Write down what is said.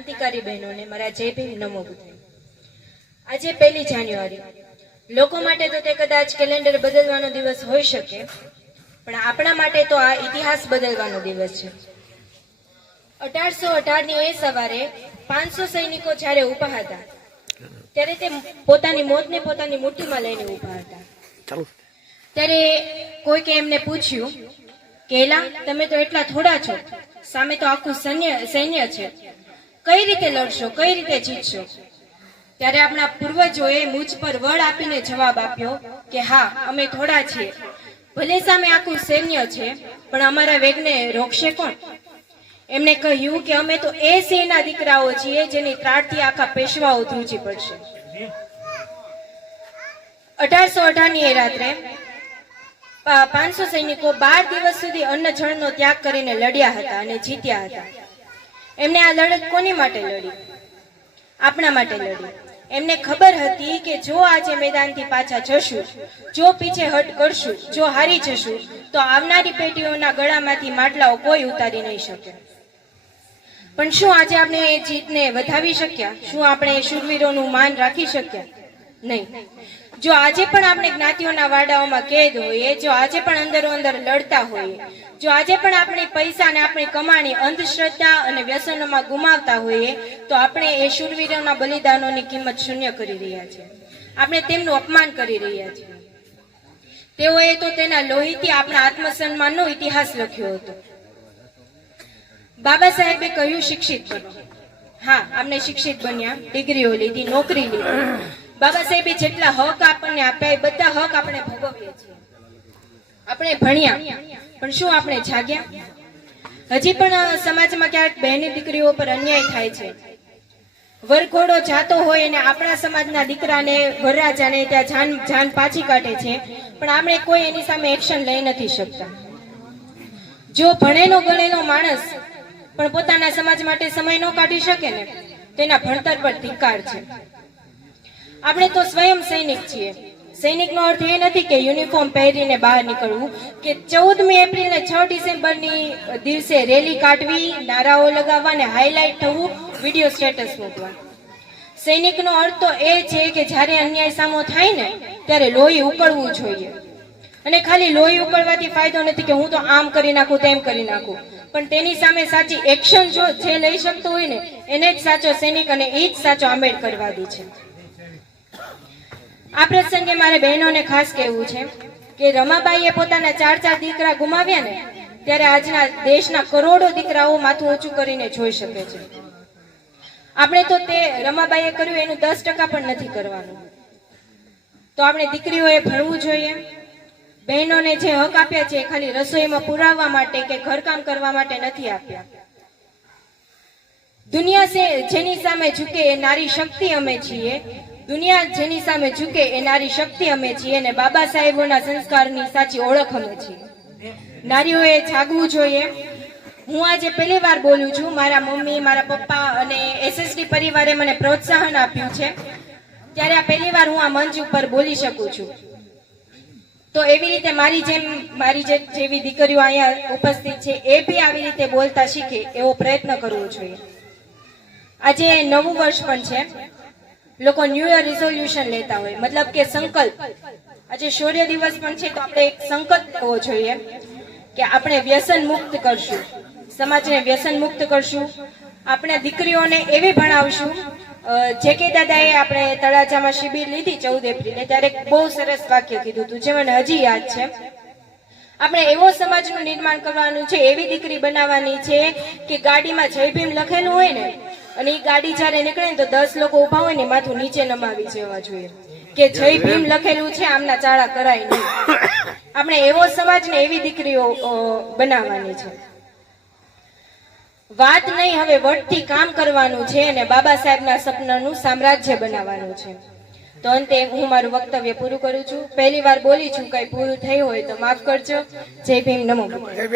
ક્રાંતિકારી બહેનોને મારા જય ભીમ નમો બુદ્ધાય। આજે 1 જાન્યુઆરી લોકો માટે તો તે કદાચ કેલેન્ડર બદલવાનો દિવસ હોઈ શકે, પણ આપણા માટે તો આ ઇતિહાસ બદલવાનો દિવસ છે। 1818 ની એ સવારે 500 સૈનિકો જ્યારે ઊભા હતા ત્યારે તે પોતાની મોતને પોતાની મુઠ્ઠીમાં લઈને ઊભા હતા। ત્યારે કોઈકે એમને પૂછ્યું કે એલા, તમે તો એટલા થોડા છો, સામે તો આખું સૈન્ય છે, કઈ રીતે લડશો, કઈ રીતે જીતશો? ત્યારે આપણા પૂર્વજોએ મુજ પર વળ આપીને જવાબ આપ્યો કે હા, અમે થોડા છીએ, ભલે સામે આખું સૈન્ય છે, પણ અમારા વેગને રોકશે કોણ? એમને કહ્યું કે અમે તો એ સિંહના દીકરાઓ છીએ જેની ત્રાટથી આખા પેશવાઓ ધ્રુજી પડશે। 1818 ની એ રાત્રે 500 સૈનિકો 12 દિવસ સુધી અન્ન જળનો ત્યાગ કરીને લડ્યા હતા અને જીત્યા હતા। એમને આ લડત કોની માટે લડી? આપણા માટે લડી। એમને ખબર હતી કે જો આજે મેદાનથી પાછા જશું, જો પીછે હટ કરશું, જો હારી જશું, તો આવનારી પેઢીઓના ગળામાંથી માટલાઓ કોઈ ઉતારી નહીં શકે। પણ શું આજે આપણે એ જીતને વધાવી શક્યા? શું આપણે શૂરવીરોનું માન રાખી શક્યા? નહીં। જો આજે પણ આપણે જ્ઞાતિઓના વાડાઓમાં કેદ હોઈએ, જો આજે પણ અંદરો અંદર લડતા હોઈએ, જો આજે પણ આપણી પૈસા અને આપણી કમાણી અંધશ્રદ્ધા અને વ્યસનોમાં ગુમાવતા હોઈએ, તો આપણે એ શૂરવીરોના બલિદાનોની કિંમત શૂન્ય કરી રહ્યા છીએ। આપણે તેમનું અપમાન કરી રહ્યા છીએ। તેઓએ તો તેના લોહીથી આપણા આત્મસન્માનનો ઇતિહાસ લખ્યો હતો। બાબા સાહેબે કહ્યું શિક્ષિત બનો। હા, આપણે શિક્ષિત બન્યા, ડિગ્રીઓ લીધી, નોકરી લીધી। બાબા સાહેબે જેટલા હક આપણને આપ્યા એ બધા હક આપણે ભોગવીએ છીએ। આપણે ભણ્યા, પણ શું આપણે જાગ્યા? હજી પણ સમાજમાં ક્યાંક બહેની દીકરીઓ પર અન્યાય થાય છે। વરઘોડો જાતો હોય અને આપણા સમાજના દીકરાને, વરરાજાને ત્યાં જાન પાછી કાઢે છે, પણ આપણે કોઈ એની સામે એક્શન લઈ નથી શકતા। જો ભણેલો ગણેલો માણસ પણ પોતાના સમાજ માટે સમય ન કાઢી શકે ને, તેના ભણતર પર ધિક્કાર છે। આપણે તો સ્વયં સૈનિક છીએ। સૈનિકનો અર્થ એ નથી કે યુનિફોર્મ પહેરીને બહાર નીકળવું, કે 14મી એપ્રિલ ને 6 ડિસેમ્બરની દિવસે રેલી કાઢવી, નારાઓ લગાવવા ને હાઈલાઇટ થવું, વિડીયો સ્ટેટસ મૂકવા। સૈનિકનો અર્થ તો એ છે કે જ્યારે અન્યાય સામો થાય ને ત્યારે લોહી ઉકળવું જોઈએ। અને ખાલી લોહી ઉકળવાથી ફાયદો નથી કે હું તો આમ કરી નાખું, તેમ કરી નાખું, પણ તેની સામે સાચી એક્શન જો જે લઈ શકતો હોય ને, એને જ સાચો સૈનિક અને એ જ સાચો આંબેડકરવાદી છે। આ પ્રસંગે મારે બહેનોને ખાસ કહેવું છે કે રમાબાઈએ પોતાના 4 દીકરા ગુમાવ્યા ને, ત્યારે આજના દેશના કરોડો દીકરાઓ માથું ઊંચું કરીને જોઈ શકે છે। આપણે તો તે રમાબાઈએ કર્યું એનું 10% પણ નથી કરવાનું। તો આપણે દીકરીઓએ ભણવું જોઈએ। બહેનોને જે હક આપ્યા છે ખાલી રસોઈમાં પુરાવવા માટે કે ઘરકામ કરવા માટે નથી આપ્યા। દુનિયા જેની સામે ઝૂકે એ નારી શક્તિ અમે છીએ। દુનિયા જેની સામે ઝૂકે એ નારી શક્તિ અમે છીએ, અને બાબા સાહેબોના સંસ્કારની સાચી ઓળખ અમે છીએ। નારીઓએ જાગવું જોઈએ। હું આજે પહેલી વાર બોલું છું। મારા મમ્મી, મારા પપ્પા અને એસએસડી પરિવારે મને પ્રોત્સાહન આપ્યું છે, ત્યારે આ પહેલી વાર હું આ મંચ ઉપર બોલી શકું છું। તો એવી રીતે મારી જેવી દીકરીઓ અહીંયા ઉપસ્થિત છે એ બી આવી રીતે બોલતા શીખે એવો પ્રયત્ન કરવો જોઈએ। આજે નવું વર્ષ પણ છે। લોકો ન્યુ યર રિઝોલ્યુશન લેતા હોય, મતલબ કે સંકલ્પ। આજે શૌર્ય દિવસ પણ છે, તો આપણે એક સંકલ્પ લેવો જોઈએ કે આપણે વ્યસન મુક્ત કરશું, સમાજને વ્યસન મુક્ત કરશું। આપણે દીકરીઓને એવી ભણાવશું। જે કે દાદાએ આપણે તળાજામાં શિબિર લીધી 14 એપ્રિલે, ત્યારે બહુ સરસ વાક્ય કીધું હતું જે મને હજી યાદ છે। આપણે એવો સમાજનું નિર્માણ કરવાનું છે, એવી દીકરી બનાવવાની છે કે ગાડીમાં જય ભીમ લખેલું હોય ને, અને એ ગાડી જ્યારે નીકળે ને તો 10 લોકો ઉભા હોય ને માથું નીચે નમાવી જવા જોઈએ કે જય ભીમ લખેલું છે, આમના ચાળા કરાય નહીં। આપણે એવો સમાજ ને એવી દીકરીઓ બનાવવાની છે। વાત નહીં, હવે વટથી કામ કરવાનું છે અને બાબા સાહેબના સપનાનું સામ્રાજ્ય બનાવવાનું છે। તો અંતે હું મારું વક્તવ્ય પૂરું કરું છું। પહેલી વાર બોલી છું, કઈ ભૂલ થઈ હોય તો માફ કરજો। જય ભીમ, નમો બુદ્ધાય।